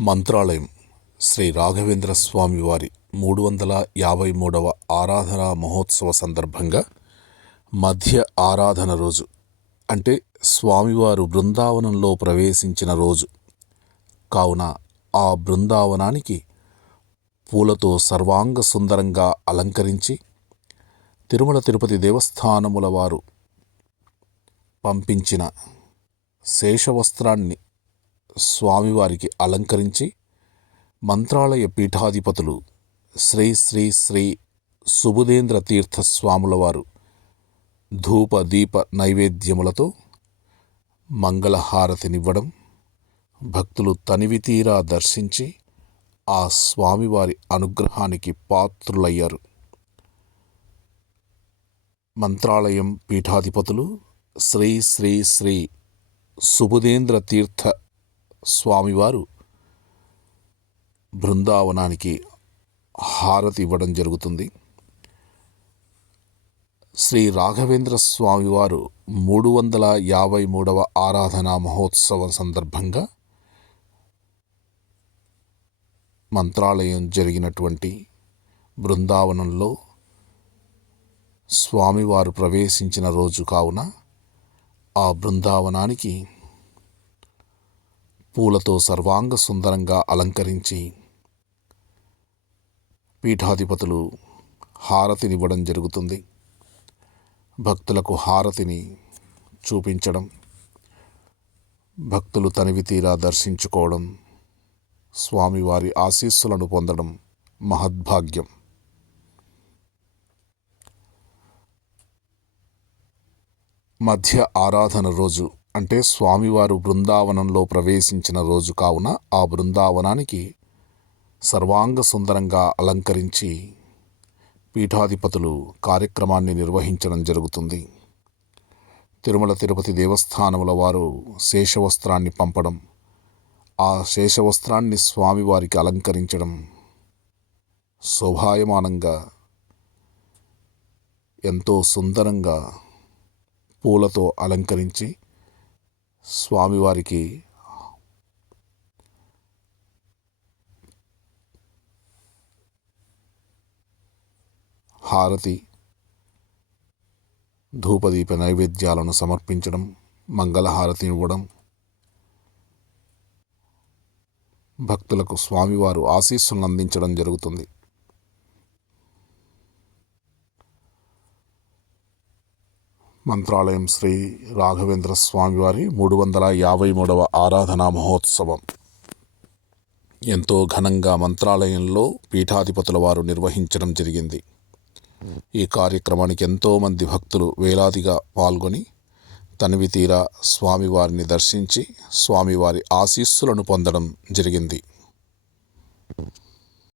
మంత్రాలయం. శ్రీ రాఘవేంద్ర స్వామి వారి మూడు వందల యాభై మూడవ ఆరాధన మహోత్సవ సందర్భంగా మధ్య ఆరాధన రోజు అంటే స్వామివారు బృందావనంలో ప్రవేశించిన రోజు. కావున ఆ బృందావనానికి పూలతో సర్వాంగ సుందరంగా అలంకరించి తిరుమల తిరుపతి దేవస్థానముల వారు పంపించిన శేషవస్త్రాన్ని స్వామివారికి అలంకరించి మంత్రాలయ పీఠాధిపతులు శ్రీ శ్రీ శ్రీ సుబుధేంద్ర తీర్థ స్వాముల వారు ధూప దీప నైవేద్యములతో మంగళహారతినివ్వడం భక్తులు తనివి తీరా దర్శించి ఆ స్వామివారి అనుగ్రహానికి పాత్రులయ్యారు. మంత్రాలయం పీఠాధిపతులు శ్రీ శ్రీ శ్రీ సుబుధేంద్ర తీర్థ స్వామివారు బృందావనానికి హారతి ఇవ్వడం జరుగుతుంది. శ్రీ రాఘవేంద్ర స్వామివారు మూడు వందల యాభై మూడవ ఆరాధనా మహోత్సవం సందర్భంగా మంత్రాలయం జరిగినటువంటి బృందావనంలో స్వామివారు ప్రవేశించిన రోజు కావున ఆ బృందావనానికి పూలతో సర్వాంగ సుందరంగా అలంకరించి పీఠాధిపతులు హారతినివ్వడం జరుగుతుంది. భక్తులకు హారతిని చూపించడం భక్తులు తనివి తీరా దర్శించుకోవడం స్వామివారి ఆశీస్సులను పొందడం మహద్భాగ్యం. మధ్య ఆరాధన రోజు అంటే స్వామివారు బృందావనంలో ప్రవేశించిన రోజు కావున ఆ బృందావనానికి సర్వాంగ సుందరంగా అలంకరించి పీఠాధిపతులు కార్యక్రమాన్ని నిర్వహించడం జరుగుతుంది. తిరుమల తిరుపతి దేవస్థానముల వారు శేషవస్త్రాన్ని పంపడం ఆ శేషవస్త్రాన్ని స్వామివారికి అలంకరించడం శోభాయమానంగా ఎంతో సుందరంగా పూలతో అలంకరించి స్వామివారికి హారతి ధూపదీప నైవేద్యాలను సమర్పించడం మంగళహారతి ఇవ్వడం భక్తులకు స్వామివారు ఆశీస్సులను అందించడం జరుగుతుంది. మంత్రాలయం శ్రీ రాఘవేంద్ర స్వామివారి మూడు వందల యాభై మూడవ ఆరాధనా మహోత్సవం. ఎంతో ఘనంగా మంత్రాలయంలో పీఠాధిపతుల వారు నిర్వహించడం జరిగింది. ఈ కార్యక్రమానికి ఎంతోమంది భక్తులు వేలాదిగా పాల్గొని తనివి తీరా స్వామివారిని దర్శించి స్వామివారి ఆశీస్సులను పొందడం జరిగింది.